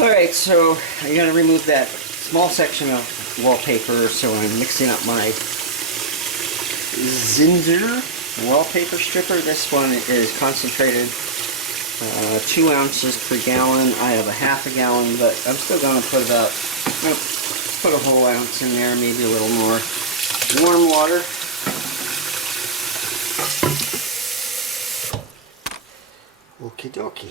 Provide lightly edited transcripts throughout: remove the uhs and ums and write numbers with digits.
Alright, so I gotta remove that small section of wallpaper, so I'm mixing up my Zinsser wallpaper stripper. This one is concentrated 2 ounces per gallon. I have a half a gallon, but I'm still gonna put about, put a whole ounce in there, maybe a little more. Warm water. Okie dokie.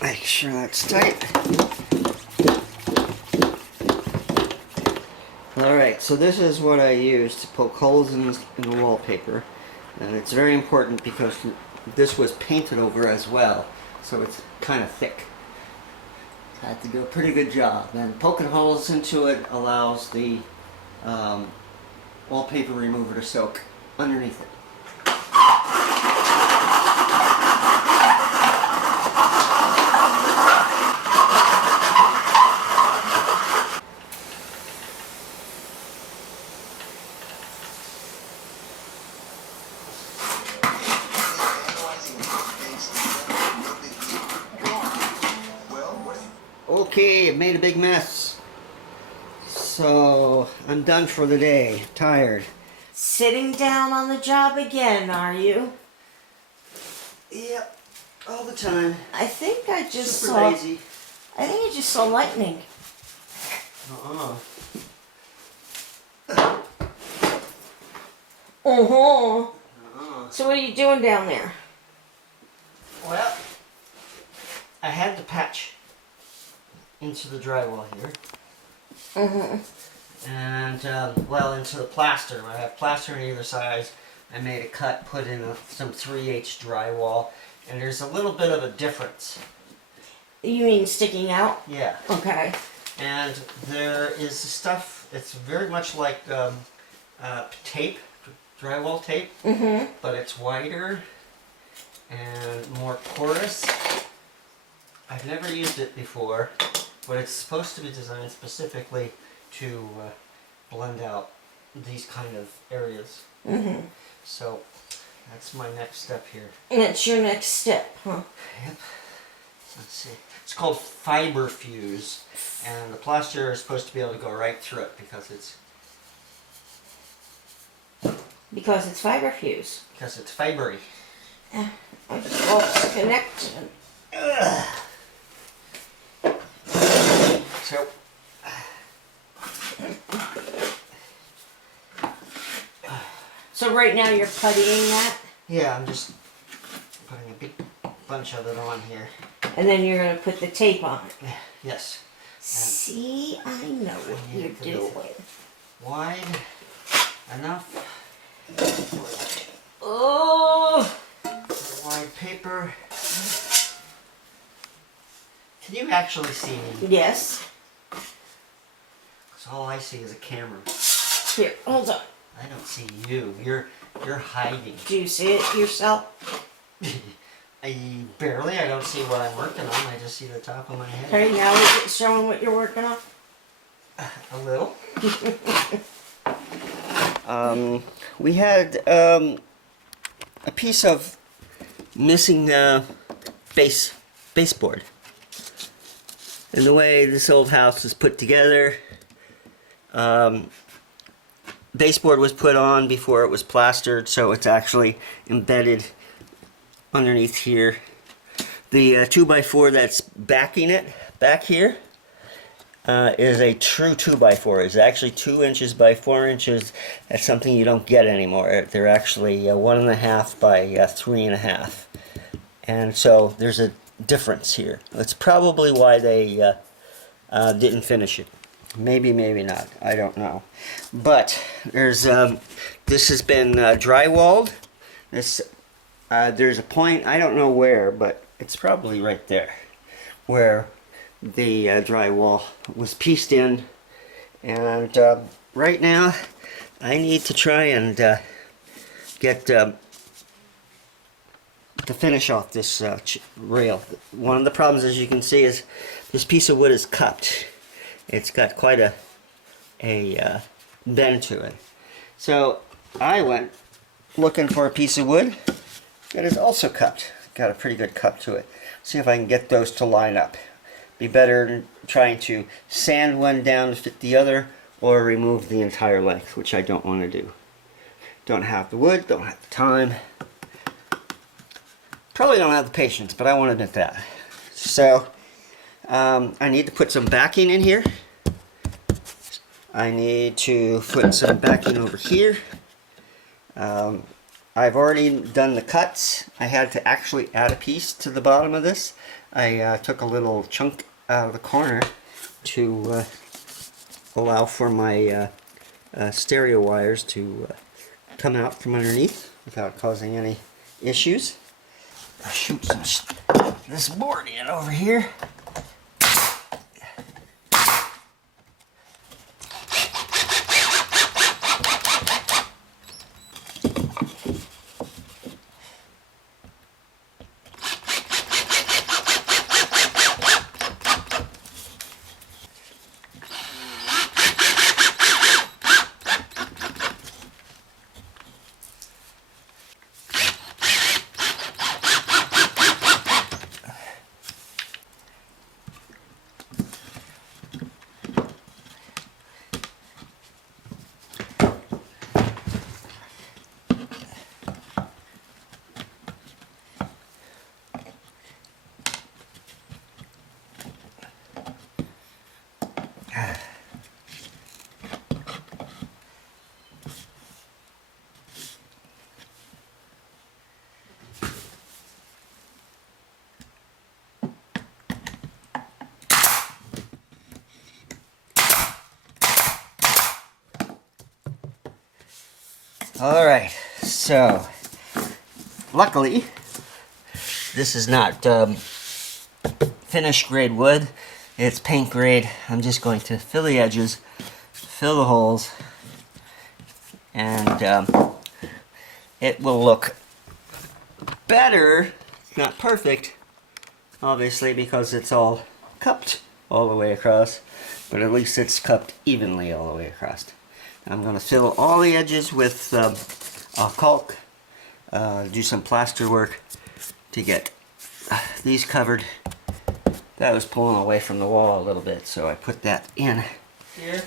Make sure that's tight. Alright, so this is what I use to poke holes in the wallpaper. And it's very important because this was painted over as well, so it's kind of thick. I had to do a pretty good job. And poking holes into it allows the wallpaper remover to soak underneath it. Okay, it made a big mess. So, I'm done for the day. Tired. Sitting down on the job again, are you? Yep, all the time. I think I just Super saw... lazy. I think I just saw lightning. Uh-uh. Uh-huh. Uh-uh. So what are you doing down there? Well, I had to patch into the drywall here. And, well, into the plaster. I have plaster on either side. I made a cut, put in some 3/8 drywall, and there's a little bit of a difference. You mean sticking out? Yeah. Okay. And there is stuff, it's very much like tape, drywall tape, but it's wider and more porous. I've never used it before, but it's supposed to be designed specifically to blend out these kind of areas. So that's my next step here. And that's your next step, huh? Yep. Let's see. It's called fiber fuse, and the plaster is supposed to be able to go right through it because it's fiber fuse. because it's fibery. I just lost connection. So So right now you're puttying that, yeah, I'm just putting a big bunch of it on here. and then you're going to put the tape on it. Yes. See, I know what you're doing. Wide enough Oh! for wide paper. Can you actually see me? Yes. Because all I see is a camera. Here, hold on. I don't see you. You're hiding. Do you see it yourself? Barely. I don't see what I'm working on. I just see the top of my head. Okay, now is it showing what you're working on? A little. We had a piece of missing baseboard. And the way this old house is put together, baseboard was put on before it was plastered, so it's actually embedded underneath here. The 2x4 that's backing it back here is a true 2x4. It's actually 2 inches by 4 inches. That's something you don't get anymore. They're actually 1.5 by 3.5. And so there's a difference here. That's probably why they didn't finish it. Maybe, maybe not. I don't know. But there's this has been drywalled. There's a point, I don't know where, but it's probably right there, where the drywall was pieced in. And right now, I need to try and get to finish off this rail. One of the problems, as you can see, is this piece of wood is cupped. It's got quite a bend to it. So I went looking for a piece of wood that is also cupped. Got a pretty good cup to it. See if I can get those to line up. Be better than trying to sand one down to fit the other or remove the entire length, which I don't want to do. Don't have the wood, don't have the time. Probably don't have the patience, but I won't admit that. So I need to put some backing in here. I need to put some backing over here. I've already done the cuts. I had to actually add a piece to the bottom of this. I took a little chunk out of the corner to allow for my stereo wires to come out from underneath without causing any issues. I'll shoot this board in over here. Alright, so luckily this is not finished grade wood, it's paint grade. I'm just going to fill the edges, fill the holes, and it will look better, not perfect, obviously, because it's all cupped all the way across, but at least it's cupped evenly all the way across. I'm going to fill all the edges with caulk, do some plaster work to get these covered. That was pulling away from the wall a little bit, so I put that in here.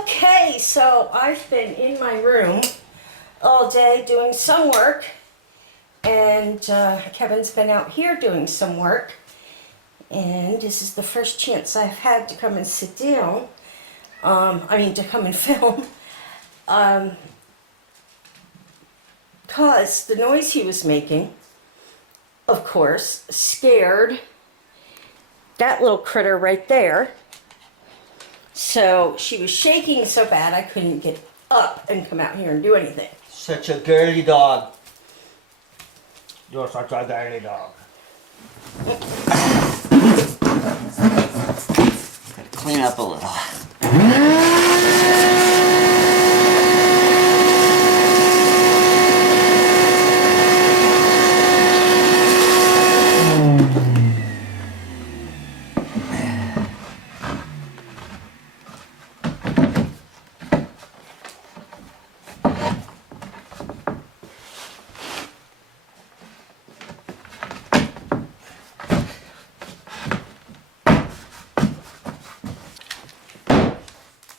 Okay, so I've been in my room all day doing some work, and Kevin's been out here doing some work, and this is the first chance I've had to come and sit down. To come and film, because the noise he was making, of course, scared that little critter right there. So she was shaking so bad I couldn't get up and come out here and do anything. Such a girly dog. You're such a girly dog. Gotta clean up a little.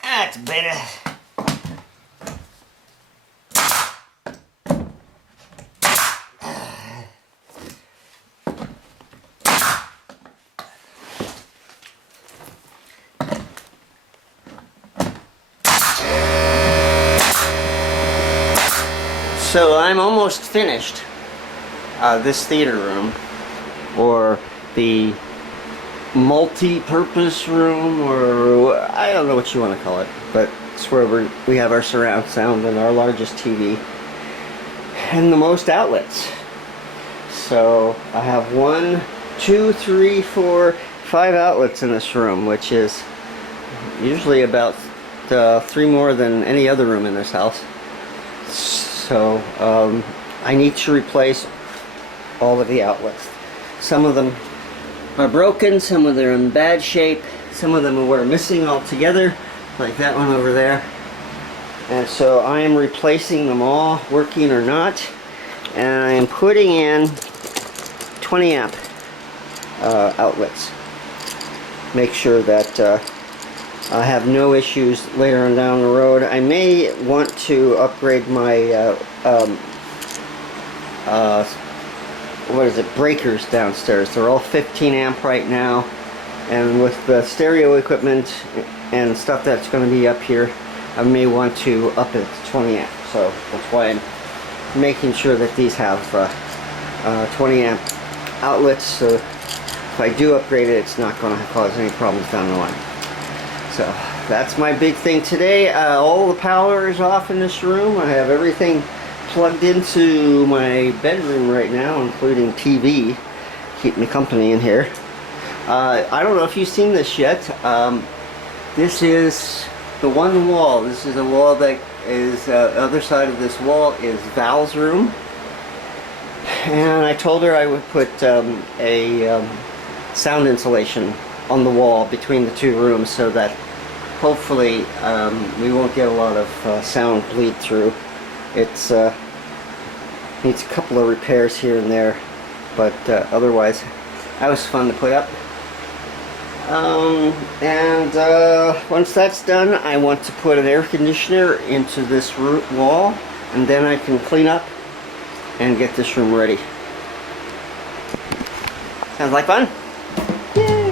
That's better. So I'm almost finished this theater room, or the multi-purpose room, or I don't know what you want to call it, but it's where we have our surround sound and our largest TV and the most outlets. So I have 1, 2, 3, 4, 5 outlets in this room, which is usually about 3 more than any other room in this house. So I need to replace all of the outlets. Some of them are broken, some of them are in bad shape, some of them were missing altogether, like that one over there. And so I am replacing them all, working or not, and I am putting in 20 amp outlets. Make sure that I have no issues later on down the road. I may want to upgrade my what is it, breakers downstairs. They're all 15 amp right now, and with the stereo equipment and stuff that's going to be up here, I may want to up it to 20 amp. So that's why I'm making sure that these have 20 amp outlets, so if I do upgrade it, it's not going to cause any problems down the line. So that's my big thing today. All the power is off in this room. I have everything plugged into my bedroom right now, including TV, keeping me company in here. I don't know if you've seen this yet. This is the one wall. This is a wall that is the other side of this wall is Val's room, and I told her I would put a sound insulation on the wall between the two rooms so that hopefully we won't get a lot of sound bleed through. It's needs a couple of repairs here and there, but otherwise that was fun to put up. Once that's done, I want to put an air conditioner into this wall, and then I can clean up and get this room ready. Sounds like fun? Yay!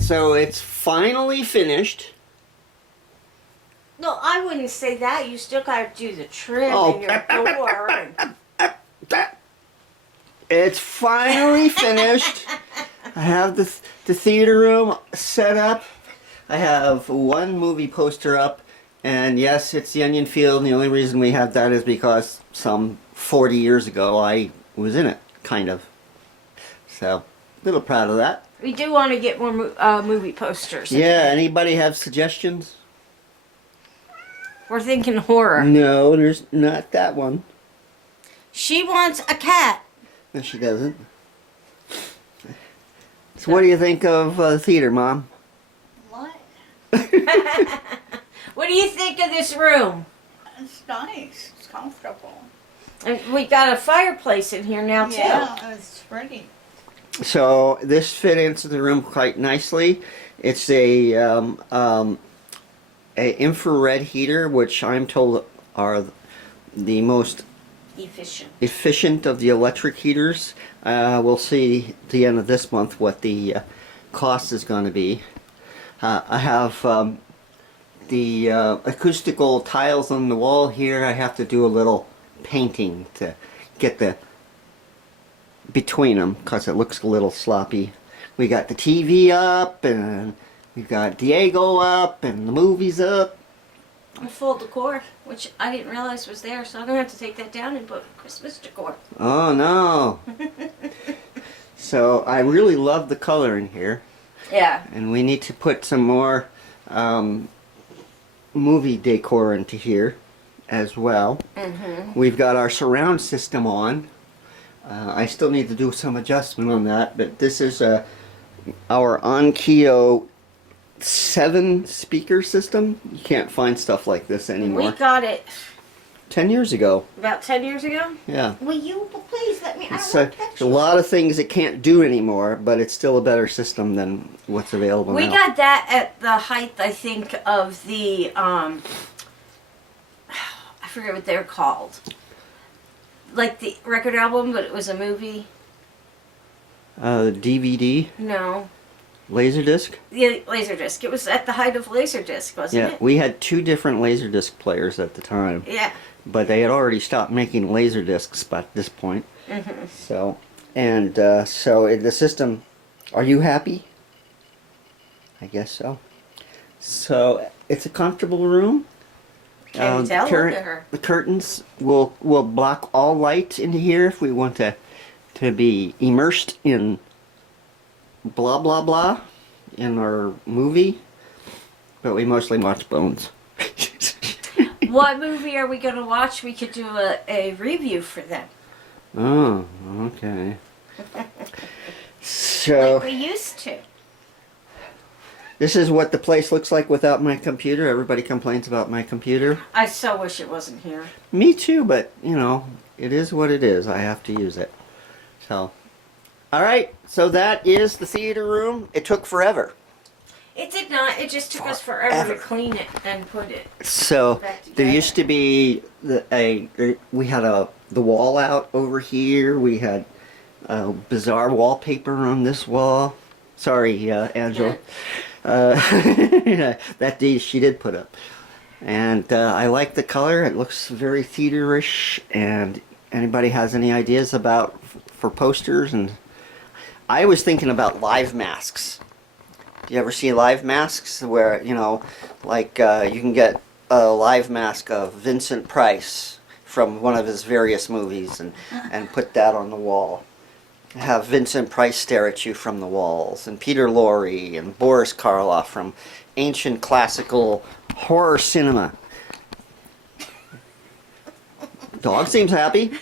So it's finally finished. No, I wouldn't say that. You still got to do the trim Oh. in your door. And... It's finally finished. I have the theater room set up. I have one movie poster up, and yes, it's the Onion Field, and the only reason we have that is because some 40 years ago I was in it, kind of. So, a little proud of that. We do want to get more movie posters. Yeah, anybody have suggestions? We're thinking horror. No, there's not that one. She wants a cat. No, she doesn't. So what do you think of the theater, Mom? What? What do you think of this room? It's nice. It's comfortable. And we got a fireplace in here now, too. Yeah, it's pretty. So this fit into the room quite nicely. It's a infrared heater, which I'm told are the most efficient of the electric heaters. We'll see at the end of this month what the cost is going to be. I have the acoustical tiles on the wall here. I have to do a little painting to get the between them because it looks a little sloppy. We got the TV up, and we've got Diego up, and the movies up. full decor, which I didn't realize was there, so I'm gonna have to take that down and put Christmas decor. Oh no. So I really love the color in here, Yeah. and we need to put some more movie decor into here as well. We've got our surround system on. I still need to do some adjustment on that, but this is our Onkyo 7 speaker system. You can't find stuff like this We anymore. got it 10 years ago. about 10 years ago. Yeah. Will you please let me? I It's don't a, touch a lot of things it can't do anymore, but it's still a better system than what's available We now. got that at the height, I think, of the I forget what they're called. Like the record album, but it was a movie. DVD, No, Laserdisc. the Laserdisc. It was at the height of Laserdisc, wasn't Yeah, it? we had 2 different Laserdisc players at the time, Yeah. but they had already stopped making Laserdiscs by this point. So, and the system. Are you happy? I guess so. So it's a comfortable room. Can you tell? Look at her. The curtains will block all light into here if we want to be immersed in blah blah blah in our movie, but we mostly watch Bones. What movie are we going to watch? We could do a review for them. Oh, okay. So Like we used to. this is what the place looks like without my computer. Everybody complains about my computer. I so wish it wasn't here. Me too, but you know, it is what it is. I have to use it. So, all right. So that is the theater room. It took forever. It did not. It just took us forever to clean it and put it. So Back there together. used to be we had the wall out over here. We had bizarre wallpaper on this wall. Sorry, Angela. That she did put up, and I like the color. It looks very theaterish. And anybody has any ideas about for posters? And I was thinking about live masks. Do you ever see live masks where, you know, like you can get a live mask of Vincent Price from one of his various movies and put that on the wall? Have Vincent Price stare at you from the walls, and Peter Lorre and Boris Karloff from ancient classical horror cinema. Dog seems happy.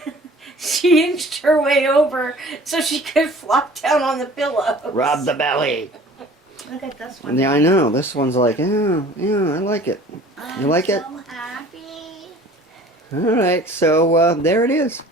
She inched her way over so she could flop down on the pillow. Rub the belly. Look at this one. Yeah, I know. This one's like, yeah, I like it. You like it? I'm so happy. All right, so there it is.